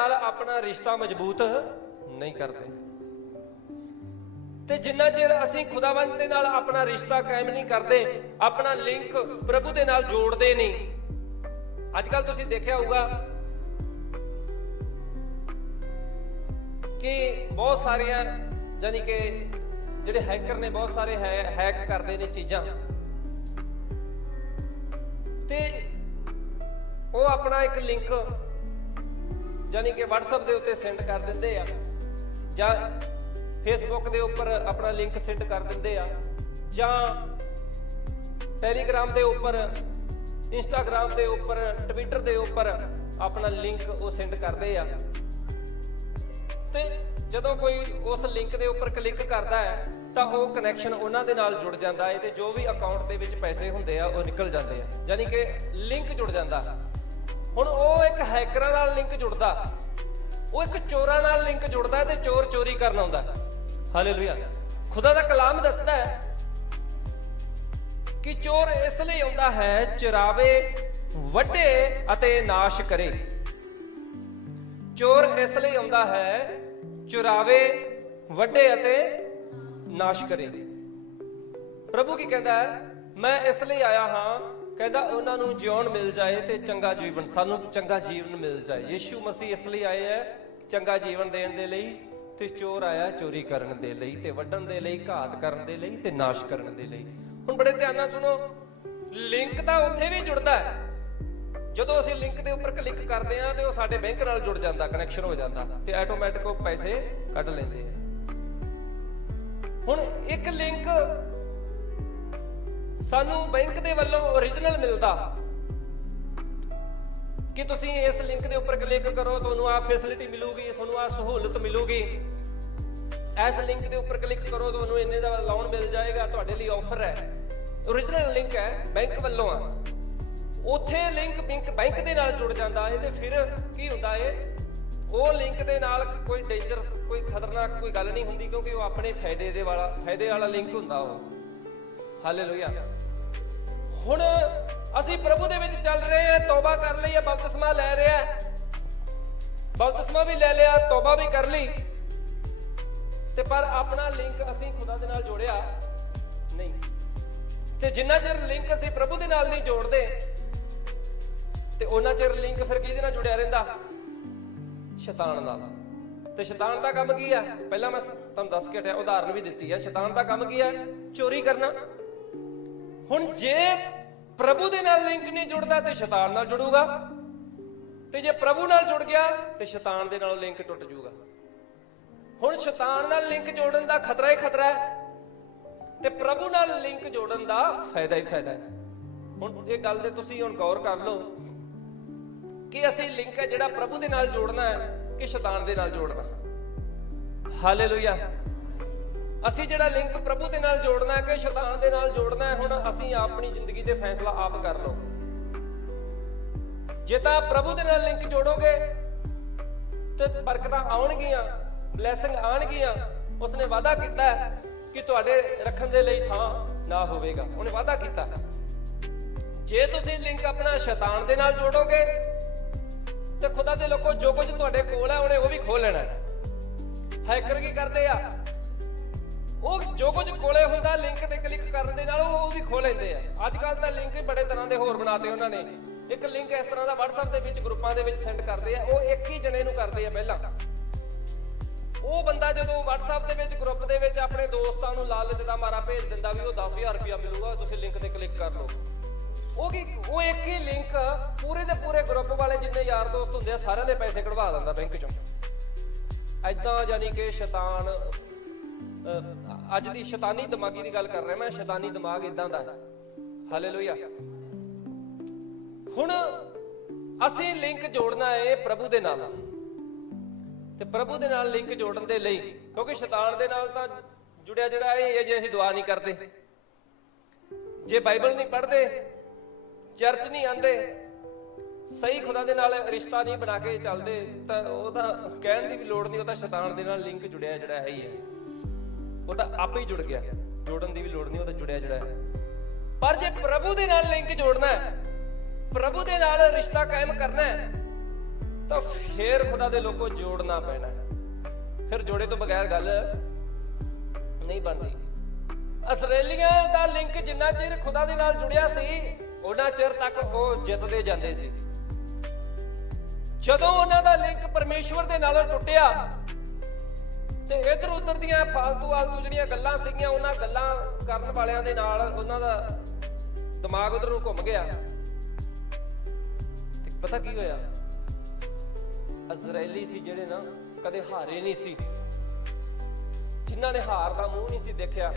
ਨਾਲ ਆਪਣਾ ਰਿਸ਼ਤਾ ਮਜ਼ਬੂਤ ਨਹੀਂ ਕਰਦੇ। ਤੇ ਜਿੰਨਾ ਚਿਰ ਅਸੀਂ ਖੁਦਾਵੰਦ ਦੇ ਨਾਲ ਆਪਣਾ ਰਿਸ਼ਤਾ ਕਾਇਮ ਨਹੀਂ ਕਰਦੇ, ਆਪਣਾ ਲਿੰਕ ਪ੍ਰਭੂ ਦੇ ਨਾਲ ਜੋੜਦੇ ਨਹੀਂ। ਅੱਜ ਕੱਲ ਤੁਸੀਂ ਦੇਖਿਆ ਹੋਊਗਾ ਕਿ ਬਹੁਤ ਸਾਰੀਆਂ ਯਾਨੀ ਕਿ ਜਿਹੜੇ ਹੈਕਰ ਨੇ ਬਹੁਤ ਸਾਰੇ ਹੈਕ ਕਰਦੇ ਨੇ ਚੀਜ਼ਾਂ। ਤੇ ਉਹ ਆਪਣਾ ਇੱਕ ਲਿੰਕ ਯਾਨੀ ਕਿ WhatsApp ਦੇ ਉੱਤੇ ਸੈਂਡ ਕਰ ਦਿੰਦੇ ਆ। ਜਾਂ Facebook ਦੇ ਉੱਪਰ ਆਪਣਾ ਲਿੰਕ ਸੈਂਡ ਕਰ ਦਿੰਦੇ ਆ। ਜਾਂ Telegram ਦੇ ਉੱਪਰ, Instagram ਦੇ ਉੱਪਰ, Twitter ਦੇ ਉੱਪਰ ਆਪਣਾ ਲਿੰਕ ਉਹ ਸੈਂਡ ਕਰਦੇ ਆ। ਤੇ ਜਦੋਂ ਕੋਈ ਉਸ ਲਿੰਕ ਦੇ ਉੱਪਰ ਕਲਿੱਕ ਕਰਦਾ ਹੈ, ਤਾਂ ਉਹ ਕਨੈਕਸ਼ਨ ਉਹਨਾਂ ਦੇ ਨਾਲ ਜੁੜ ਜਾਂਦਾ ਹੈ ਤੇ ਜੋ ਵੀ ਅਕਾਊਂਟ ਦੇ ਵਿੱਚ ਪੈਸੇ ਹੁੰਦੇ ਆ, ਉਹ ਨਿਕਲ ਜਾਂਦੇ ਆ। ਯਾਨੀ ਕਿ ਲਿੰਕ ਜੁੜ ਜਾਂਦਾ। ਹੁਣ ਉਹ ਹੈਕਰਾਂ ਨਾਲ ਲਿੰਕ ਜੁੜਦਾ। ਉਹ ਇੱਕ ਚੋਰਾਂ ਨਾਲ ਲਿੰਕ ਜੁੜਦਾ ਤੇ ਚੋਰ ਚੋਰੀ ਕਰਨ ਆਉਂਦਾ। ਹਾਲੇਲੂਇਆ। ਖੁਦਾ ਦਾ ਕਲਾਮ ਦੱਸਦਾ ਹੈ ਕਿ ਚੋਰ ਇਸ ਲਈ ਆਉਂਦਾ ਹੈ, ਚਰਾਵੇ ਵੱਡੇ ਅਤੇ ਨਾਸ਼ ਕਰੇ। ਚੋਰ ਇਸ ਲਈ ਆਉਂਦਾ ਹੈ, ਚੁਰਾਵੇ ਵੱਡੇ ਅਤੇ ਨਾਸ਼ ਕਰੇ। ਪ੍ਰਭੂ ਕੀ ਕਹਿੰਦਾ ਹੈ? ਮੈਂ ਇਸ ਲਈ ਆਇਆ ਹਾਂ ਕਹਿੰਦਾ ਉਹਨਾਂ ਨੂੰ ਜਿਉਣ ਮਿਲ ਜਾਏ ਤੇ ਚੰਗਾ ਜੀਵਨ, ਸਾਨੂੰ ਚੰਗਾ ਜੀਵਨ ਮਿਲ ਜਾਏ। ਯੀਸ਼ੂ ਮਸੀਹ ਇਸ ਲਈ ਆਏ ਹੈ ਚੰਗਾ ਜੀਵਨ ਦੇਣ ਦੇ ਲਈ ਤੇ ਚੋਰ ਆਇਆ ਚੋਰੀ ਕਰਨ ਦੇ ਲਈ ਤੇ ਵੱਢਣ ਦੇ ਲਈ, ਘਾਤ ਕਰਨ ਦੇ ਲਈ ਤੇ ਨਾਸ਼ ਕਰਨ ਦੇ ਲਈ। ਹੁਣ ਬੜੇ ਧਿਆਨ ਨਾਲ ਸੁਣੋ, ਲਿੰਕ ਤਾਂ ਉੱਥੇ ਵੀ ਜੁੜਦਾ ਹੈ। ਜਦੋਂ ਅਸੀਂ ਲਿੰਕ ਦੇ ਉੱਪਰ ਕਲਿੱਕ ਕਰਦੇ ਹਾਂ ਤੇ ਉਹ ਸਾਡੇ ਬੈਂਕ ਨਾਲ ਜੁੜ ਜਾਂਦਾ, ਕਨੈਕਸ਼ਨ ਹੋ ਜਾਂਦਾ ਤੇ ਆਟੋਮੈਟਿਕ ਉਹ ਪੈਸੇ ਕੱਢ ਲੈਂਦੇ ਆ। ਹੁਣ ਇੱਕ ਲਿੰਕ ਸਾਨੂੰ ਬੈਂਕ ਦੇ ਵੱਲੋਂ origignal ਮਿਲਦਾ। ਕਿ ਤੁਸੀਂ ਇਸ ਲਿੰਕ ਦੇ ਉੱਪਰ ਕਲਿੱਕ ਕਰੋ, ਤੁਹਾਨੂੰ ਆਹ ਫੈਸਿਲਿਟੀ ਮਿਲੂਗੀ, ਤੁਹਾਨੂੰ ਆਹ ਸਹੂਲਤ ਮਿਲੂਗੀ। ਇਸ ਲਿੰਕ ਦੇ ਉੱਪਰ ਕਲਿੱਕ ਕਰੋ, ਤੁਹਾਨੂੰ ਇੰਨੇ ਦਾ ਲੋਨ ਮਿਲ ਜਾਏਗਾ, ਤੁਹਾਡੇ ਲਈ ਆਫਰ ਹੈ। origignal ਲਿੰਕ ਹੈ, ਬੈਂਕ ਵੱਲੋਂ ਆ। ਉਥੇ ਲਿੰਕ ਬੈਂਕ ਬੈਂਕ ਦੇ ਨਾਲ ਜੁੜ ਜਾਂਦਾ ਹੈ ਤੇ ਫਿਰ ਕੀ ਹੁੰਦਾ ਹੈ, ਉਹ ਲਿੰਕ ਦੇ ਨਾਲ ਕੋਈ ਡੇਂਜਰਸ ਕੋਈ ਖਤਰਨਾਕ ਕੋਈ ਗੱਲ ਨਹੀਂ ਹੁੰਦੀ ਕਿਉਂਕਿ ਉਹ ਆਪਣੇ ਫਾਇਦੇ ਦੇ ਵਾਲਾ ਫਾਇਦੇ ਵਾਲਾ ਲਿੰਕ ਹੁੰਦਾ ਉਹ। ਹਾਲੇਲੂਇਆ ਹੁਣ ਅਸੀਂ ਪ੍ਰਭੂ ਦੇ ਵਿੱਚ ਚੱਲ ਰਹੇ ਹਾਂ, ਤੌਬਾ ਕਰ ਲਈ ਹੈ, ਬਪਤਿਸਮਾ ਲੈ ਰਿਹਾ ਹੈ। ਬਪਤਿਸਮਾ ਵੀ ਲੈ ਲਿਆ, ਤੌਬਾ ਵੀ ਕਰ ਲਈ। ਤੇ ਪਰ ਆਪਣਾ ਲਿੰਕ ਅਸੀਂ ਖੁਦਾ ਦੇ ਨਾਲ ਜੋੜਿਆ ਨਹੀਂ। ਤੇ ਜਿੰਨਾ ਚਿਰ ਲਿੰਕ ਅਸੀਂ ਪ੍ਰਭੂ ਦੇ ਨਾਲ ਨਹੀਂ ਜੋੜਦੇ, ਤੇ ਉਹਨਾਂ ਚਿਰ ਲਿੰਕ ਫਿਰ ਕਿਹਦੇ ਨਾਲ ਜੁੜਿਆ ਰਹਿੰਦਾ? ਸ਼ੈਤਾਨ ਨਾਲ ਤੇ ਸ਼ੈਤਾਨ ਦਾ ਕੰਮ ਕੀ ਆ? ਪਹਿਲਾਂ ਮੈਂ ਤੁਹਾਨੂੰ ਦੱਸ ਕੇ ਹਟਿਆ, ਉਦਾਹਰਨ ਵੀ ਦਿੱਤੀ ਆ। ਸ਼ੈਤਾਨ ਦਾ ਕੰਮ ਕੀ ਆ? ਚੋਰੀ ਕਰਨਾ। ਹੁਣ ਜੇ ਪ੍ਰਭੂ ਦੇ ਨਾਲ ਲਿੰਕ ਨਹੀਂ ਜੁੜਦਾ ਤੇ ਸ਼ੈਤਾਨ ਨਾਲ ਜੁੜੂਗਾ। ਤੇ ਜੇ ਪ੍ਰਭੂ ਨਾਲ ਜੁੜ ਗਿਆ ਤੇ ਸ਼ੈਤਾਨ ਦੇ ਨਾਲ ਲਿੰਕ ਟੁੱਟ ਜਾਊਗਾ ਹੁਣ ਸ਼ੈਤਾਨ ਨਾਲ ਲਿੰਕ ਜੋੜਨ ਦਾ ਖਤਰਾ ਹੀ ਖਤਰਾ ਹੈ। ਤੇ ਪ੍ਰਭੂ ਨਾਲ ਲਿੰਕ ਜੋੜਨ ਦਾ ਫਾਇਦਾ ਹੀ ਫਾਇਦਾ ਹੈ। ਹੁਣ ਇਹ ਗੱਲ ਤੇ ਤੁਸੀਂ ਹੁਣ ਗੌਰ ਕਰ ਲਓ ਕਿ ਅਸੀਂ ਲਿੰਕ ਹੈ ਜਿਹੜਾ ਪ੍ਰਭੂ ਦੇ ਨਾਲ ਜੋੜਨਾ ਹੈ ਕਿ ਸ਼ੈਤਾਨ ਦੇ ਨਾਲ ਜੋੜਨਾ। ਹਾਲੇਲੂਇਆ। ਅਸੀਂ ਜਿਹੜਾ ਲਿੰਕ ਪ੍ਰਭੂ ਦੇ ਨਾਲ ਜੋੜਨਾ ਹੈ, ਕਿ ਸ਼ੈਤਾਨ ਦੇ ਨਾਲ ਜੋੜਨਾ ਹੈ, ਹੁਣ ਅਸੀਂ ਆਪਣੀ ਜ਼ਿੰਦਗੀ ਦੇ ਫੈਸਲਾ ਆਪ ਕਰ ਲਓ। ਜੇ ਤਾਂ ਪ੍ਰਭੂ ਦੇ ਨਾਲ ਲਿੰਕ ਜੋੜੋਗੇ, ਤੇ ਬਰਕਤਾਂ ਆਉਣਗੀਆਂ, ਬਲੇਸਿੰਗ ਆਣਗੀਆਂ ਉਸਨੇ ਵਾਅਦਾ ਕੀਤਾ ਕਿ ਤੁਹਾਡੇ ਰੱਖਣ ਦੇ ਲਈ ਥਾਂ ਨਾ ਹੋਵੇਗਾ। ਉਹਨੇ ਵਾਅਦਾ ਕੀਤਾ। ਜੇ ਤੁਸੀਂ ਲਿੰਕ ਆਪਣਾ ਸ਼ੈਤਾਨ ਦੇ ਨਾਲ ਜੋੜੋਗੇ, ਤੇ ਖੁਦਾ ਦੇ ਲੋਕੋ ਜੋ ਕੁਝ ਤੁਹਾਡੇ ਕੋਲ ਹੈ, ਉਹਨੇ ਉਹ ਵੀ ਖੋਲ ਲੈਣਾ ਹੈਕਰ ਕੀ ਕਰਦੇ ਆ? ਉਹ ਜੋ ਕੁਝ ਕੋਲੇ ਹੁੰਦਾ ਲਿੰਕ ਤੇ ਕਲਿੱਕ ਕਰਨ ਦੇ ਨਾਲ ਉਹ ਵੀ ਖੋਲ ਲੈਂਦੇ ਆ। ਅੱਜ ਕੱਲ ਤਾਂ ਲਿੰਕ ਹੀ ਬੜੇ ਤਰ੍ਹਾਂ ਦੇ ਹੋਰ ਬਣਾਤੇ ਉਹਨਾਂ ਨੇ। ਇੱਕ ਲਿੰਕ ਇਸ ਤਰ੍ਹਾਂ ਦਾ WhatsApp ਦੇ ਵਿੱਚ ਗਰੁੱਪਾਂ ਦੇ ਵਿੱਚ ਸੈਂਡ ਕਰਦੇ ਆ, ਉਹ ਇੱਕ ਹੀ ਜਣੇ ਨੂੰ ਕਰਦੇ ਆ ਪਹਿਲਾਂ। ਉਹ ਬੰਦਾ ਜਦੋਂ WhatsApp ਦੇ ਵਿੱਚ ਗਰੁੱਪ ਦੇ ਵਿੱਚ ਆਪਣੇ ਦੋਸਤਾਂ ਨੂੰ ਲਾਲਚ ਦਾ ਮਾਰਾ ਭੇਜ ਦਿੰਦਾ ਵੀ ਉਹ 10000 ਰੁਪਇਆ ਮਿਲੂਗਾ, ਤੁਸੀਂ ਲਿੰਕ ਤੇ ਕਲਿੱਕ ਕਰ ਲਓ। ਉਹ ਕੀ, ਉਹ ਇੱਕ ਹੀ ਲਿੰਕ ਪੂਰੇ ਦੇ ਪੂਰੇ ਗਰੁੱਪ ਵਾਲੇ ਜਿੰਨੇ ਯਾਰ ਦੋਸਤ ਹੁੰਦੇ ਆ, ਸਾਰਿਆਂ ਦੇ ਪੈਸੇ ਕਢਵਾ ਦਿੰਦਾ ਬੈਂਕ ਚੋਂ। ਐਦਾਂ ਯਾਨੀ ਕਿ ਸ਼ੈਤਾਨ ਅੱਜ ਦੀ ਸ਼ੈਤਾਨੀ ਦਿਮਾਗੀ ਦੀ ਗੱਲ ਕਰ ਰਿਹਾ ਮੈਂ, ਸ਼ੈਤਾਨੀ ਦਿਮਾਗ ਇਦਾਂ ਦਾ ਹੈ। ਹਾਲੇਲੂਇਆ ਹੁਣ ਅਸੀਂ ਲਿੰਕ ਜੋੜਨਾ ਹੈ ਪ੍ਰਭੂ ਦੇ ਨਾਲ। ਤੇ ਪ੍ਰਭੂ ਦੇ ਨਾਲ ਲਿੰਕ ਜੋੜਨ ਦੇ ਲਈ, ਕਿਉਂਕਿ ਸ਼ੈਤਾਨ ਦੇ ਨਾਲ ਤਾਂ ਜੁੜਿਆ ਜਿਹੜਾ ਇਹ ਹੈ ਜੇ ਅਸੀਂ ਦੁਆ ਨਹੀਂ ਕਰਦੇ। ਜੇ ਬਾਈਬਲ ਨਹੀਂ ਪੜ੍ਹਦੇ, ਚਰਚ ਨਹੀਂ ਆਂਦੇ ਸਹੀ ਖੁਦਾ ਦੇ ਨਾਲ ਰਿਸ਼ਤਾ ਨਹੀਂ ਬਣਾ ਕੇ ਚੱਲਦੇ, ਤਾਂ ਉਹ ਤਾਂ ਕਹਿਣ ਦੀ ਵੀ ਲੋੜ ਨਹੀਂ, ਉਹ ਤਾਂ ਸ਼ੈਤਾਨ ਦੇ ਨਾਲ ਲਿੰਕ ਜੁੜਿਆ ਜਿਹੜਾ ਹੈ ਹੀ ਹੈ। ਉਹ ਤਾਂ ਆਪੇ ਹੀ ਜੁੜ ਗਿਆ। ਜੋੜਨ ਦੀ ਵੀ ਲੋੜ ਨਹੀਂ, ਉਹ ਤਾਂ ਜੁੜਿਆ ਜੁੜਿਆ ਹੈ। ਪਰ ਜੇ ਪ੍ਰਭੂ ਦੇ ਨਾਲ ਲਿੰਕ ਜੋੜਨਾ ਹੈ, ਪ੍ਰਭੂ ਦੇ ਨਾਲ ਰਿਸ਼ਤਾ ਕਾਇਮ ਕਰਨਾ ਹੈ, ਤਾਂ ਫੇਰ ਖੁਦਾ ਦੇ ਲੋਕੋ ਜੋੜਨਾ ਪੈਣਾ ਹੈ। ਫਿਰ ਜੋੜੇ ਤੋਂ ਬਗੈਰ ਗੱਲ ਨਹੀਂ ਬਣਦੀ। ਅਸਰੇਲੀਆਂ ਦਾ ਲਿੰਕ ਜਿੰਨਾ ਚਿਰ ਖੁਦਾ ਦੇ ਨਾਲ ਜੁੜਿਆ ਸੀ ਉਹਨਾਂ ਚਿਰ ਤੱਕ ਉਹ ਜਿੱਤਦੇ ਜਾਂਦੇ ਸੀ। ਜਦੋਂ ਉਹਨਾਂ ਦਾ ਲਿੰਕ ਪਰਮੇਸ਼ਵਰ ਦੇ ਨਾਲ ਟੁੱਟਿਆ ਤੇ ਇਧਰ ਉਧਰ ਦੀਆਂ ਫਾਲਤੂ ਆਲਤੂ ਜਿਹੜੀਆਂ ਗੱਲਾਂ ਸੀਗੀਆਂ, ਉਹਨਾਂ ਗੱਲਾਂ ਕਰਨ ਵਾਲਿਆਂ ਦੇ ਨਾਲ ਉਹਨਾਂ ਦਾ ਦਿਮਾਗ ਉਧਰ ਨੂੰ ਘੁੰਮ ਗਿਆ। ਤੇ ਪਤਾ ਕੀ ਹੋਇਆ? ਅਜ਼ਰਾਈਲੀ ਸੀ ਜਿਹੜੇ ਨਾ, ਕਦੇ ਹਾਰੇ ਨਹੀਂ ਸੀ। ਜਿਨ੍ਹਾਂ ਨੇ ਹਾਰ ਦਾ ਮੂੰਹ ਨਹੀਂ ਸੀ ਦੇਖਿਆ,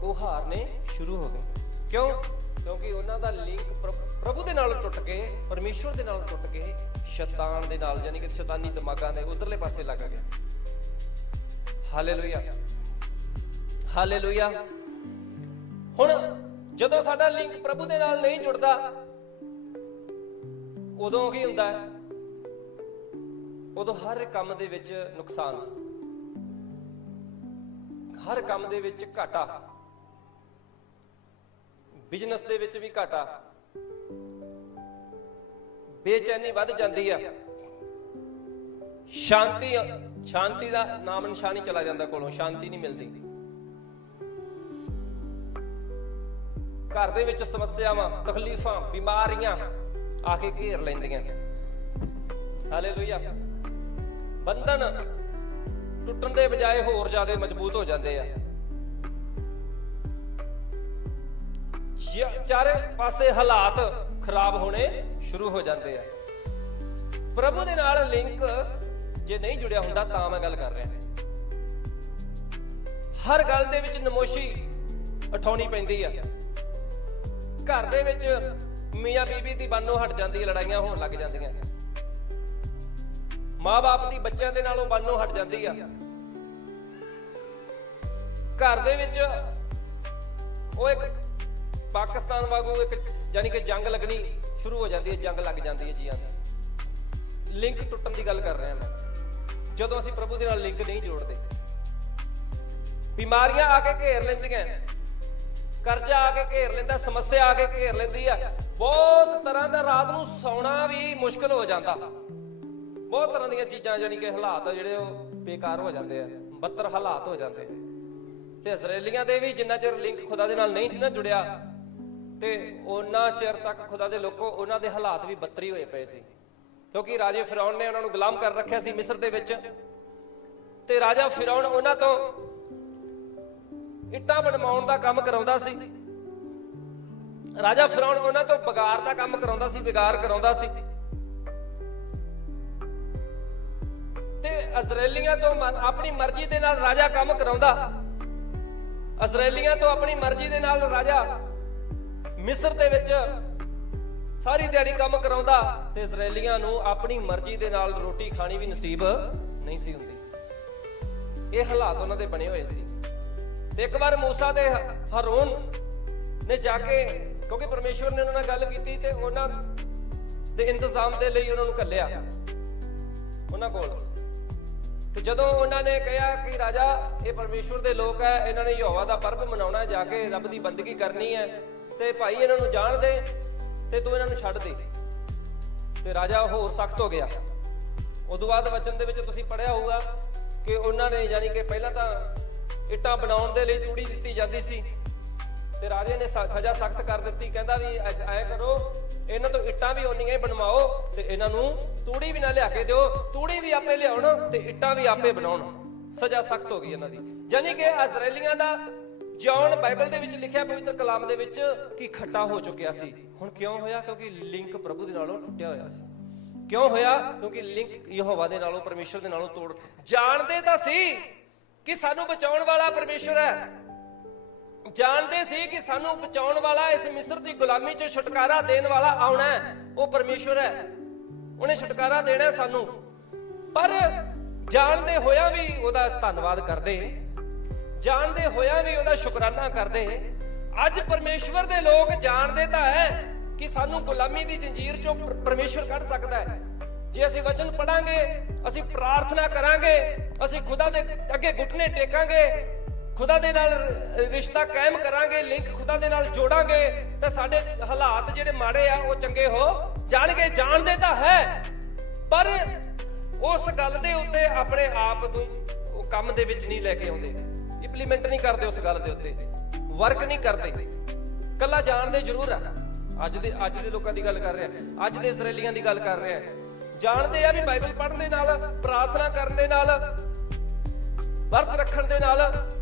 ਉਹ ਹਾਰਨੇ ਸ਼ੁਰੂ ਹੋ ਗਏ। ਕਿਉਂ? ਕਿਉਂਕਿ ਉਹਨਾਂ ਦਾ ਲਿੰਕ ਪ੍ਰਭੂ ਦੇ ਨਾਲ ਟੁੱਟ ਕੇ, ਪਰਮੇਸ਼ਵਰ ਦੇ ਨਾਲ ਟੁੱਟ ਕੇ ਸ਼ੈਤਾਨ ਦੇ ਨਾਲ, ਯਾਨੀ ਕਿ ਸ਼ੈਤਾਨੀ ਦਿਮਾਗਾਂ ਦੇ ਉਧਰਲੇ ਪਾਸੇ ਲੱਗ ਗਏ ਹਾਲੇਲੂਇਆ ਹਾਲੇਲੂਇਆ ਹੁਣ ਜਦੋਂ ਸਾਡਾ ਲਿੰਕ ਪ੍ਰਭੂ ਦੇ ਨਾਲ ਨਹੀਂ ਜੁੜਦਾ, ਉਦੋਂ ਕੀ ਹੁੰਦਾ ਹੈ? ਉਦੋਂ ਹਰ ਕੰਮ ਦੇ ਵਿੱਚ ਨੁਕਸਾਨ, ਹਰ ਕੰਮ ਦੇ ਵਿੱਚ ਘਾਟਾ ਬਿਜ਼ਨਸ ਦੇ ਵਿੱਚ ਵੀ ਘਾਟਾ ਬੇਚੈਨੀ ਵੱਧ ਜਾਂਦੀ ਆ। ਸ਼ਾਂਤੀ ਸ਼ਾਂਤੀ ਦਾ ਨਾਮ ਨਿਸ਼ਾਨੀ ਚਲਾ ਜਾਂਦਾ ਕੋਲੋਂ, ਸ਼ਾਂਤੀ ਨਹੀਂ ਮਿਲਦੀ। ਘਰ ਦੇ ਵਿੱਚ ਸਮੱਸਿਆਵਾਂ, ਤਕਲੀਫਾਂ, ਬਿਮਾਰੀਆਂ ਆ ਕੇ ਘੇਰ ਲੈਂਦੀਆਂ। ਹਾਲੇਲੂਇਆ। ਬੰਧਨ ਟੁੱਟਣ ਦੇ ਬਜਾਏ ਹੋਰ ਜ਼ਿਆਦਾ ਮਜ਼ਬੂਤ ਹੋ ਜਾਂਦੇ ਆ। ਚਾਰੇ ਪਾਸੇ ਹਾਲਾਤ ਖਰਾਬ ਹੋਣੇ ਸ਼ੁਰੂ ਹੋ ਜਾਂਦੇ ਆ। ਪ੍ਰਭੂ ਦੇ ਨਾਲ ਲਿੰਕ ਜੇ ਨਹੀਂ ਜੁੜਿਆ ਹੁੰਦਾ ਤਾਂ ਮੈਂ ਗੱਲ ਕਰ ਰਿਹਾ। ਹਰ ਗੱਲ ਦੇ ਵਿੱਚ ਨਮੋਸ਼ੀ ਉਠਾਉਣੀ ਪੈਂਦੀ ਆ। ਘਰ ਦੇ ਵਿੱਚ ਮੀਆਂ ਬੀਬੀ ਦੀ ਬਾਨੋ ਹਟ ਜਾਂਦੀ ਹੈ ਲੜਾਈਆਂ ਹੋਣ ਲੱਗ ਜਾਂਦੀਆਂ। ਮਾਂ-ਬਾਪ ਦੀ ਬੱਚਿਆਂ ਦੇ ਨਾਲੋਂ ਬਾਨੋ ਹਟ ਜਾਂਦੀ ਆ। ਘਰ ਦੇ ਵਿੱਚ ਉਹ ਇੱਕ ਪਾਕਿਸਤਾਨ ਵਾਂਗੂ ਇੱਕ ਜਾਨੀ ਕਿ ਜੰਗ ਲੱਗਣੀ ਸ਼ੁਰੂ ਹੋ ਜਾਂਦੀ ਹੈ, ਜੰਗ ਲੱਗ ਜਾਂਦੀ ਹੈ ਜੀਆਂ ਦੀ। ਲਿੰਕ ਟੁੱਟਣ ਦੀ ਗੱਲ ਕਰ ਰਿਹਾ ਮੈਂ। ਜਦੋਂ ਅਸੀਂ ਪ੍ਰਭੂ ਦੇ ਨਾਲ ਲਿੰਕ ਨਹੀਂ ਜੋੜਦੇ। ਬਿਮਾਰੀਆਂ ਆ ਕੇ ਘੇਰ ਲੈਂਦੀਆਂ। ਕਰਜ਼ਾ ਆ ਕੇ ਘੇਰ ਲੈਂਦਾ, ਸਮੱਸਿਆ ਆ ਕੇ ਘੇਰ ਲੈਂਦੀ ਆ। ਬਹੁਤ ਤਰ੍ਹਾਂ ਦਾ ਰਾਤ ਨੂੰ ਸੌਣਾ ਵੀ ਮੁਸ਼ਕਲ ਹੋ ਜਾਂਦਾ। ਬਹੁਤ ਤਰ੍ਹਾਂ ਦੀਆਂ ਚੀਜ਼ਾਂ ਜਾਨੀ ਕਿ ਹਾਲਾਤ ਜਿਹੜੇ ਉਹ ਬੇਕਾਰ ਹੋ ਜਾਂਦੇ ਆ ਬੱਤਰ ਹਾਲਾਤ ਹੋ ਜਾਂਦੇ ਤੇ ਇਜ਼ਰਾਈਲੀਆਂ ਦੇ ਵੀ ਜਿੰਨਾ ਚਿਰ ਲਿੰਕ ਖੁਦਾ ਦੇ ਨਾਲ ਨਹੀਂ ਸੀ ਨਾ ਜੁੜਿਆ ਤੇ ਉਹਨਾਂ ਚਿਰ ਤੱਕ ਖੁਦਾ ਦੇ ਲੋਕੋ ਉਹਨਾਂ ਦੇ ਹਾਲਾਤ ਵੀ ਬੱਤਰੀ ਹੋਏ ਪਏ ਸੀ। ਕਿਉਂਕਿ ਰਾਜੇ ਫਿਰੌਨ ਨੇ ਉਹਨਾਂ ਨੂੰ ਗੁਲਾਮ ਕਰ ਰੱਖਿਆ ਸੀ ਮਿਸਰ ਦੇ ਵਿੱਚ। ਤੇ ਰਾਜਾ ਫਿਰੌਨ ਉਹਨਾਂ ਤੋਂ ਇੱਟਾਂ ਬਣਵਾਉਣ ਦਾ ਕੰਮ ਕਰਾਉਂਦਾ ਸੀ। ਰਾਜਾ ਫਿਰੌਨ ਉਹਨਾਂ ਤੋਂ ਬਗਾਰ ਦਾ ਕੰਮ ਕਰਾਉਂਦਾ ਸੀ, ਵਿਗਾਰ ਕਰਾਉਂਦਾ ਸੀ। ਤੇ ਇਜ਼ਰਾਈਲੀਆਂ ਤੋਂ ਆਪਣੀ ਮਰਜ਼ੀ ਦੇ ਨਾਲ ਰਾਜਾ ਕੰਮ ਕਰਾਉਂਦਾ। ਇਜ਼ਰਾਈਲੀਆਂ ਤੋਂ ਆਪਣੀ ਮਰਜ਼ੀ ਦੇ ਨਾਲ ਰਾਜਾ ਮਿਸਰ ਦੇ ਵਿੱਚ ਸਾਰੀ ਦਿਹਾੜੀ ਕੰਮ ਕਰਾਉਂਦਾ ਤੇ ਇਜ਼ਰਾਈਲੀਆਂ ਨੂੰ ਆਪਣੀ ਮਰਜ਼ੀ ਦੇ ਨਾਲ ਰੋਟੀ ਖਾਣੀ ਵੀ ਨਸੀਬ ਨਹੀਂ ਸੀ ਹੁੰਦੀ। ਇਹ ਹਾਲਾਤ ਉਹਨਾਂ ਦੇ ਬਣੇ ਹੋਏ ਸੀ। ਤੇ ਇੱਕ ਵਾਰ ਮੂਸਾ ਦੇ ਹਰੂਨ ਨੇ ਜਾ ਕੇ, ਕਿਉਂਕਿ ਪਰਮੇਸ਼ਵਰ ਨੇ ਉਹਨਾਂ ਨਾਲ ਗੱਲ ਕੀਤੀ ਤੇ ਉਹਨਾਂ ਦੇ ਇੰਤਜ਼ਾਮ ਦੇ ਲਈ ਉਹਨਾਂ ਨੂੰ ਘੱਲਿਆ ਉਹਨਾਂ ਕੋਲ। ਤੇ ਜਦੋਂ ਉਹਨਾਂ ਨੇ ਕਿਹਾ ਕਿ, ਰਾਜਾ, ਇਹ ਪਰਮੇਸ਼ਵਰ ਦੇ ਲੋਕ ਹੈ ਇਹਨਾਂ ਨੇ ਯਹੋਵਾ ਦਾ ਪਰਬ ਮਨਾਉਣਾ ਜਾ ਕੇ ਰੱਬ ਦੀ ਬੰਦਗੀ ਕਰਨੀ ਹੈ। ਤੇ ਭਾਈ ਇਹਨਾਂ ਨੂੰ ਜਾਣ ਦੇ ਤੇ ਤੂੰ ਇਹਨਾਂ ਨੂੰ ਛੱਡ ਦੇ। ਤੇ ਰਾਜਾ ਹੋਰ ਸਖਤ ਹੋ ਗਿਆ। ਉਦੋਂ ਬਾਅਦ ਵਚਨ ਦੇ ਵਿੱਚ ਤੁਸੀਂ ਪੜਿਆ ਹੋਊਗਾ ਕਿ ਉਹਨਾਂ ਨੇ ਯਾਨੀ ਕਿ ਪਹਿਲਾਂ ਤਾਂ ਇੱਟਾਂ ਬਣਾਉਣ ਦੇ ਲਈ ਤੂੜੀ ਦਿੱਤੀ ਜਾਂਦੀ ਸੀ। ਤੇ ਰਾਜੇ ਨੇ ਸਜ਼ਾ ਸਖਤ ਕਰ ਦਿੱਤੀ। ਕਹਿੰਦਾ ਵੀ ਐ- ਕਰੋ, ਇਹਨਾਂ ਤੋਂ ਇੱਟਾਂ ਵੀ ਓਨੀਆਂ ਹੀ ਬਣਵਾਓ ਤੇ ਇਹਨਾਂ ਨੂੰ ਤੂੜੀ ਵੀ ਨਾ ਲਿਆ ਕੇ ਦਿਓ। ਤੂੜੀ ਵੀ ਆਪੇ ਲਿਆਉਣ ਤੇ ਇੱਟਾਂ ਵੀ ਆਪੇ ਬਣਾਉਣ। ਸਜ਼ਾ ਸਖਤ ਹੋ ਗਈ ਇਹਨਾਂ ਦੀ। ਯਾਨੀ ਕਿ ਅਜਰੇਲੀਆਂ ਦਾ ਜੌਨ ਬਾਈਬਲ ਦੇ ਵਿੱਚ ਲਿਖਿਆ ਪਵਿੱਤਰ ਕਲਾਮ ਦੇ ਵਿੱਚ ਕਿ ਖੱਟਾ ਹੋ ਚੁੱਕਿਆ ਸੀ। ਹੁਣ ਕਿਉਂ ਹੋਇਆ? ਕਿਉਂਕਿ ਲਿੰਕ ਪ੍ਰਭੂ ਦੇ ਨਾਲੋਂ ਟੁੱਟਿਆ ਹੋਇਆ ਸੀ। ਕਿਉਂ ਹੋਇਆ? ਕਿਉਂਕਿ ਲਿੰਕ ਯਹੋਵਾ ਦੇ ਨਾਲੋਂ ਪਰਮੇਸ਼ਰ ਦੇ ਨਾਲੋਂ ਤੋੜ ਜਾਣਦੇ ਤਾਂ ਸੀ ਕਿ ਸਾਨੂੰ ਬਚਾਉਣ ਵਾਲਾ ਪਰਮੇਸ਼ਰ ਹੈ। ਜਾਣਦੇ ਸੀ ਕਿ ਸਾਨੂੰ ਬਚਾਉਣ ਵਾਲਾ ਇਸ ਮਿਸਰ ਦੀ ਗੁਲਾਮੀ ਚੋਂ ਛੁਟਕਾਰਾ ਦੇਣ ਵਾਲਾ ਆਉਣਾ ਹੈ। ਉਹ ਪਰਮੇਸ਼ਰ ਹੈ। ਉਹਨੇ ਛੁਟਕਾਰਾ ਦੇਣਾ ਸਾਨੂੰ। ਪਰ ਜਾਣਦੇ ਹੋਇਆ ਵੀ ਉਹਦਾ ਧੰਨਵਾਦ ਕਰਦੇ। ਜਾਣਦੇ ਹੋਇਆ ਵੀ ਉਹਦਾ ਸ਼ੁਕਰਾਨਾ ਕਰਦੇ ਅੱਜ ਪਰਮੇਸ਼ਵਰ ਦੇ ਲੋਕ ਜਾਣਦੇ ਤਾਂ ਹੈ ਕਿ ਸਾਨੂੰ ਗੁਲਾਮੀ ਦੀ ਜੰਜੀਰ ਚੋਂ ਪਰ- ਪਰਮੇਸ਼ਵਰ ਕੱਢ ਸਕਦਾ ਹੈ। ਜੇ ਅਸੀਂ ਵਚਨ ਪੜਾਂਗੇ ਅਸੀਂ ਪ੍ਰਾਰਥਨਾ ਕਰਾਂਗੇ, ਅਸੀਂ ਖੁਦਾ ਦੇ ਅੱਗੇ ਘੁਟਨੇ ਟੇਕਾਂਗੇ, ਖੁਦਾ ਦੇ ਨਾਲ ਰਿਸ਼ਤਾ ਕਾਇਮ ਕਰਾਂਗੇ, ਲਿੰਕ ਖੁਦਾ ਦੇ ਨਾਲ ਜੋੜਾਂਗੇ, ਤਾਂ ਸਾਡੇ ਹਾਲਾਤ ਜਿਹੜੇ ਮਾੜੇ ਆ, ਉਹ ਚੰਗੇ ਹੋ ਜਾਣਗੇ, ਜਾਣਦੇ ਤਾਂ ਹੈ। ਪਰ ਉਸ ਗੱਲ ਦੇ ਉੱਤੇ ਆਪਣੇ ਆਪ ਨੂੰ ਉਹ ਕੰਮ ਦੇ ਵਿੱਚ ਨਹੀਂ ਲੈ ਕੇ ਆਉਂਦੇ। ਇੰਪਲੀਮੈਂਟ ਨਹੀਂ ਕਰਦੇ ਉਸ ਗੱਲ ਦੇ ਉੱਤੇ। ਵਰਕ ਨਹੀਂ ਕਰਦੇ। ਕੱਲਾ ਜਾਣਦੇ ਜ਼ਰੂਰ ਆ। ਅੱਜ ਦੇ ਅੱਜ ਦੇ ਲੋਕਾਂ ਦੀ ਗੱਲ ਕਰ ਰਿਹਾ। ਅੱਜ ਦੇ ਇਸرائیਲੀਆਂ ਦੀ ਗੱਲ ਕਰ ਰਿਹਾ। ਜਾਣਦੇ ਆ ਵੀ ਬਾਈਬਲ ਪੜ੍ਹਨ ਦੇ ਨਾਲ, ਪ੍ਰਾਰਥਨਾ ਕਰਨ ਦੇ ਨਾਲ, ਵਰਤ ਰੱਖਣ ਦੇ ਨਾਲ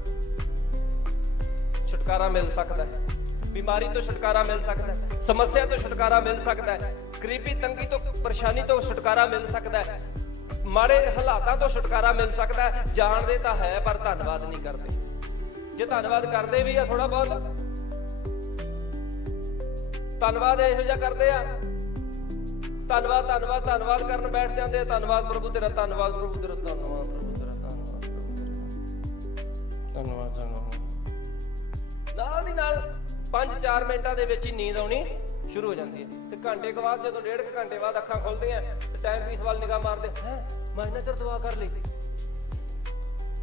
ਛੁਟਕਾਰਾ ਮਿਲ ਸਕਦਾ ਹੈ। ਬਿਮਾਰੀ ਤੋਂ ਛੁਟਕਾਰਾ ਮਿਲ ਸਕਦਾ ਹੈ। ਸਮੱਸਿਆ ਤੋਂ ਛੁਟਕਾਰਾ ਮਿਲ ਸਕਦਾ ਹੈ। ਗਰੀਬੀ ਤੰਗੀ ਤੋਂ, ਪਰੇਸ਼ਾਨੀ ਤੋਂ ਛੁਟਕਾਰਾ ਮਿਲ ਸਕਦਾ ਹੈ। ਮਾੜੇ ਹਾਲਾਤਾਂ ਤੋਂ ਛੁਟਕਾਰਾ ਮਿਲ ਸਕਦਾ ਜਾਣਦੇ ਤਾਂ ਹੈ ਪਰ ਧੰਨਵਾਦ ਨਹੀਂ ਕਰਦੇ। ਜੇ ਧੰਨਵਾਦ ਕਰਦੇ ਵੀ ਆ ਥੋੜਾ ਬਹੁਤ ਧੰਨਵਾਦ ਇਹੋ ਜਿਹਾ ਕਰਦੇ ਆ। ਧੰਨਵਾਦ ਧੰਨਵਾਦ ਧੰਨਵਾਦ ਕਰਨ ਬੈਠ ਜਾਂਦੇ ਆ। ਧੰਨਵਾਦ ਪ੍ਰਭੂ ਤੇਰਾ ਧੰਨਵਾਦ ਪ੍ਰਭੂ ਤੇਰਾ ਧੰਨਵਾਦ ਪ੍ਰਭੂ ਤੇਰਾ ਧੰਨਵਾਦ ਧੰਨਵਾਦ ਧੰਨਵਾਦ। ਨਾਲ ਦੀ ਨਾਲ 5-4 ਮਿੰਟਾਂ ਦੇ ਵਿੱਚ ਹੀ ਨੀਂਦ ਆਉਣੀ। ਸ਼ੁਰੂ ਹੋ ਜਾਂਦੀ ਹੈ। ਤੇ ਘੰਟੇ ਕੁ ਬਾਅਦ ਜਦੋਂ ਡੇਢ ਕੁ ਘੰਟੇ ਬਾਅਦ ਅੱਖਾਂ ਖੁੱਲਦੀਆਂ, ਤੇ ਟਾਈਮ ਪੀਸ ਵੱਲ ਨਿਗਾਹ ਮਾਰਦੇ, ਹੈ, ਮੈਂ ਇੰਨਾ ਦੁਆ ਕਰ ਲਈ।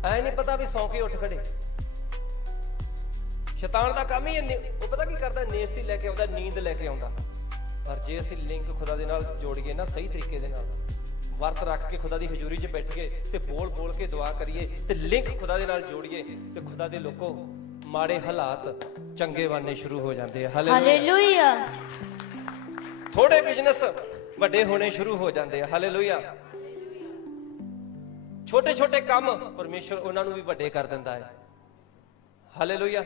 ਐ ਨਹੀਂ ਪਤਾ ਵੀ ਸੌਂ ਕੇ ਉੱਠ ਖੜੇ। ਸ਼ੈਤਾਨ ਦਾ ਕੰਮ ਹੀ ਉਹ ਪਤਾ ਕੀ ਕਰਦਾ, ਨੇਸਤੀ ਲੈ ਕੇ ਆਉਂਦਾ, ਨੀਂਦ ਲੈ ਕੇ ਆਉਂਦਾ। ਪਰ ਜੇ ਅਸੀਂ ਲਿੰਕ ਖੁਦਾ ਦੇ ਨਾਲ ਜੋੜੀਏ ਨਾ ਸਹੀ ਤਰੀਕੇ ਦੇ ਨਾਲ, ਵਰਤ ਰੱਖ ਕੇ ਖੁਦਾ ਦੀ ਹਜ਼ੂਰੀ 'ਚ ਬੈਠੀਏ ਤੇ ਬੋਲ ਬੋਲ ਕੇ ਦੁਆ ਕਰੀਏ ਤੇ ਲਿੰਕ ਖੁਦਾ ਦੇ ਨਾਲ ਜੋੜੀਏ ਤੇ ਖੁਦਾ ਦੇ ਲੋਕੋ ਮਾੜੇ ਹਾਲਾਤ ਚੰਗੇ ਬਣਨੇ ਸ਼ੁਰੂ ਹੋ ਜਾਂਦੇ ਆ। ਹਾਲੇਲੂਇਆ ਥੋੜੇ ਬਿਜ਼ਨਸ ਵੱਡੇ ਹੋਣੇ ਸ਼ੁਰੂ ਹੋ ਜਾਂਦੇ ਆ। ਹਾਲੇਲੂਇਆ ਛੋਟੇ ਛੋਟੇ ਕੰਮ ਪਰਮੇਸ਼ਰ ਉਹਨਾਂ ਨੂੰ ਵੀ ਵੱਡੇ ਕਰ ਦਿੰਦਾ ਹੈ। ਹਾਲੇਲੂਇਆ